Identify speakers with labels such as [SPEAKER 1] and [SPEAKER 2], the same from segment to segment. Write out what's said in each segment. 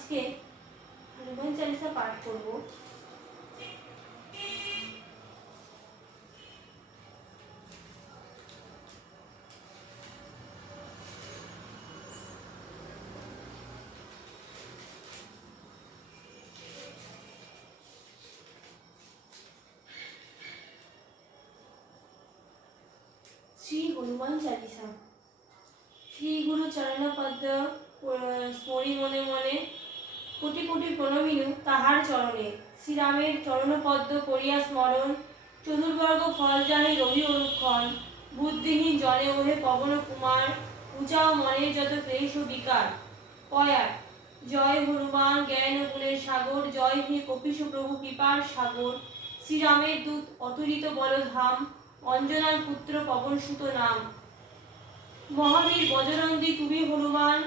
[SPEAKER 1] আজকে হনুমান চালিসা পাঠ করব। শ্রী হনুমান চালিসা। শ্রী গুরু চরণপদ্ম স্মরি মনে মনে কোটি কোটি প্রণমিনু তাহার চরণে। শ্রীরামের চরণপদ্ম করিয়া স্মরণ, চতুর্বর্গ ফল জানে রবি অনুক্ষণ বুদ্ধিহীন জনে ওহে পবন কুমার উচাও মনে যত ক্লেশ ও বিকার। কয়ার জয় হনুমান জ্ঞান গুণের সাগর, জয় হে কপিশ প্রভু কৃপার সাগর। শ্রীরামের দূত অতুলিত বলধাম, অঞ্জনার পুত্র পবন সুত নাম। মহাবীর বজরঙ্গী তুমি হনুমান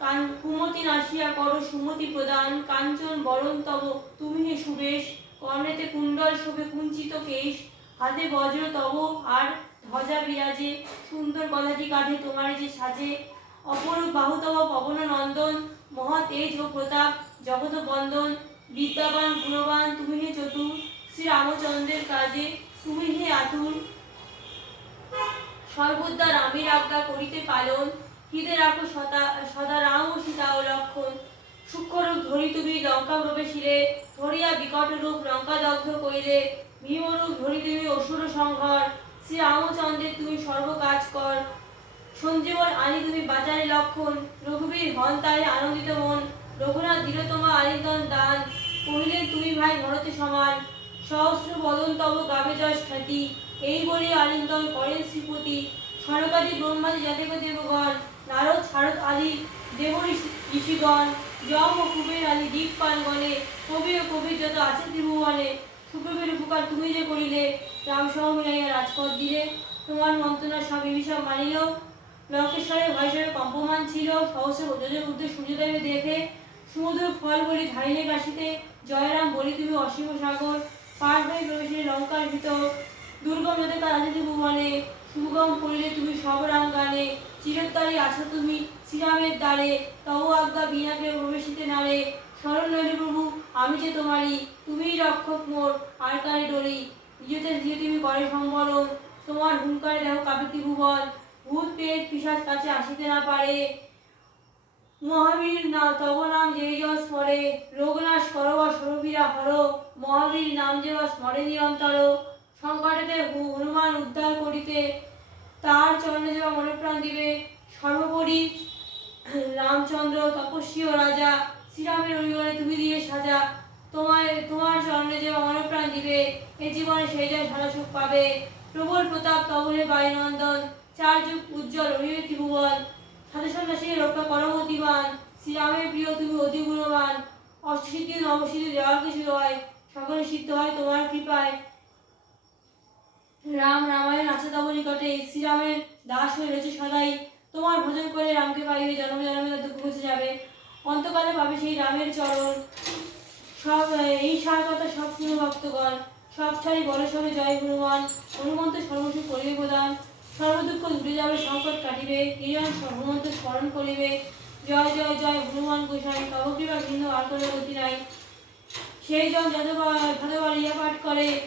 [SPEAKER 1] কান কুমতি নাসিয়া করো সুমতি প্রদান, কাঞ্চন বরণ তব, তুমি হে সুবেশ, কর্ণেতে কুণ্ডল শোভে কুঞ্চিত কেশ, হাতে বজ্র তব, আর ধ্বজা বিরাজে, সুন্দর গলাটি কাঁধে তোমার যে সাজে। অপরূপ বাহুতব পবন নন্দন মহা তেজ ও প্রতাপ জগত বন্দন, বিদ্যাবান, গুণবান, তুমি হে চতুর শ্রী রামচন্দ্রের কাজে, তুমি হে আতুর। সর্বদা রামের আজ্ঞা করিতে পালন হৃদে রাখো সদা সদা রাম সীতা ও লক্ষণ। সূক্ষ্মরূপ ধরি তুমি লঙ্কা প্রবেশিলে ধরিয়া বিকট রূপ লঙ্কা দগ্ধ করিলে ভীমরূপ ধরি তুমি অসুর সংহার শ্রী রামচন্দ্রের তুমি সর্ব কাজ কর। সঞ্জীবন আনি তুমি বাজারে লক্ষণ, রঘুবীর হন তাই আনন্দিত মন, রঘুনাথ দিল তোমার আলিঙ্গন দান, কহিলেন, তুমি ভাই ভরতে সমান, সহস্র বদন তব গাবে জয় খ্যাতি। এই বলে আলিঙ্গন করেন শ্রীপতি। সরকারি ব্রহ্মাদি জাতিক দেবগণ, নারদ, শারদ আলী দেবরী ঋষিগণ, যম ও কুবের আলী দীপপাল গণে কবি ও কবির যত আছে ত্রিভুবনে সুপ্রভের উপকার তুমি যে করিলে, রাম সহ মিলাইয়া রাজপথ দিলে, তোমার মন্ত্রণা সব বিভীষণ মানিল লঙ্কেশ্বরে ভয়সরে কম্পমান ছিল সহস্র যোজের উদ্দেশ্য সূর্যদেবে দেখে, সমুদ্র ফল বলি ধারিলে কাশিতে, জয়রাম বলি তুমি অসীম সাগর, পার হয়ে প্রবেশে লঙ্কার ভিতর, দুর্গম নদীকার আদিতি ভুবনে সুগম করিলে তুমি সব রাম গানে চিরত্তারি আছো তুমি শ্রীরামের দ্বারে, তব আজ্ঞা বিনাকে প্রবেশিতে নারে। স্মরণ রইল প্রভু, আমি যে তোমারই, তুমিই রক্ষক মোর, আর কারে ডরি নিজেতে দিয়ে তুমি করে সম্বরণ তোমার হুঙ্কারে দেখো কাবিতি ভুবন। ভূত পেট পিসাজ কাছে আসিতে না পারে। মহাবীর না তব নাম যে স্মরে। রোগনাশ করো বা সরবীরা হর। মহাবীর নাম যে বা স্মরে নিরন্তর। সংকটেতে হনুমান উদ্ধার করিতে তার চরণে যে বা মনে প্রাণ দিবে। সর্বোপরি রামচন্দ্র তপস্বী ও রাজা, শ্রীরামের অভিমানে তুমি দিয়ে সাজা। তোমার তোমার চরণে যে মনে প্রাণ দিবে। এ জীবনে সেই জয় সারা সুখ পাবে। প্রবল প্রতাপ তবরে বায়ুনন্দন, চার যুগ উজ্জ্বল রহিবে ত্রিভুবন সাথে সন্ন্যাসী, রক্ষা করমতিবান শ্রীরামের প্রিয়, তুমি অতি গুণবান। অষ্টসিদ্ধি নবসিদ্ধি দেওয়ার কিছু হয়। সকলে সিদ্ধ হয় তোমার কৃপায়। রাম রামায়ণ আছে তব নিকটে। শ্রীরামের দাস হয়ে রয়েছে সদাই। তোমার ভোজন করে রামকে পাইবে, জন্ম জন্মে তার দুঃখ মুছে যাবে। অন্তকালে পাবে সেই রামের চরণ। সব, এই সার কথা সব শুনো ভক্তগণ। সব ছাড়ি বড় সবে জয় হনুমান। হনুমন্ত সর্বস্ব করিবে প্রদান। সর্বদুঃখ দূরে যাবে, সংকট কাটিবে। নিজন হনুমন্ত স্মরণ করিবে। জয় জয় জয় হনুমান গোসাই। তব কৃপা ভিন্ন আর কোনো গতি নাই। সেই জন যতবার ইয়া পাঠ করে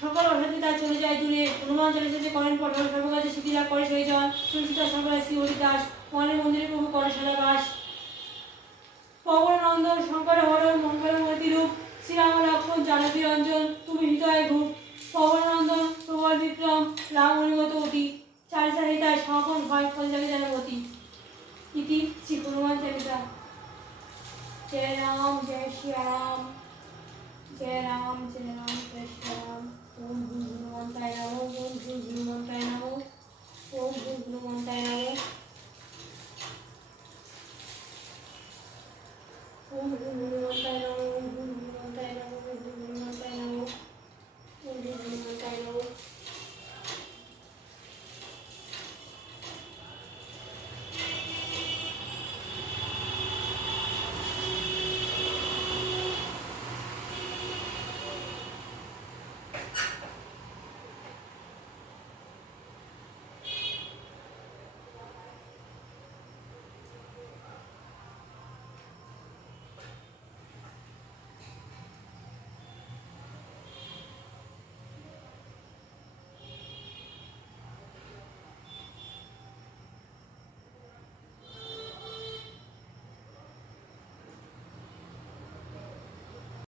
[SPEAKER 1] সকল অসাধ্যে তার চলে যায়, দূরে। হনুমান চলে করেন, পটল, সর্বকাজে সিদ্ধিলাভ করে, সেই জন তুলসীতা সকল শ্রী হরিদাস মনের মন্দিরে প্রভু করে সদা বাস। পবন নন্দন শঙ্কর হরণ মঙ্গলমতি রূপ শ্রীরাম লক্ষণ জানকী রঞ্জন তুমি হৃদয় Bhup Pawan era homem, era homem, era homem, era homem, era homem, era homem, era era homem, era homem, era homem, era homem,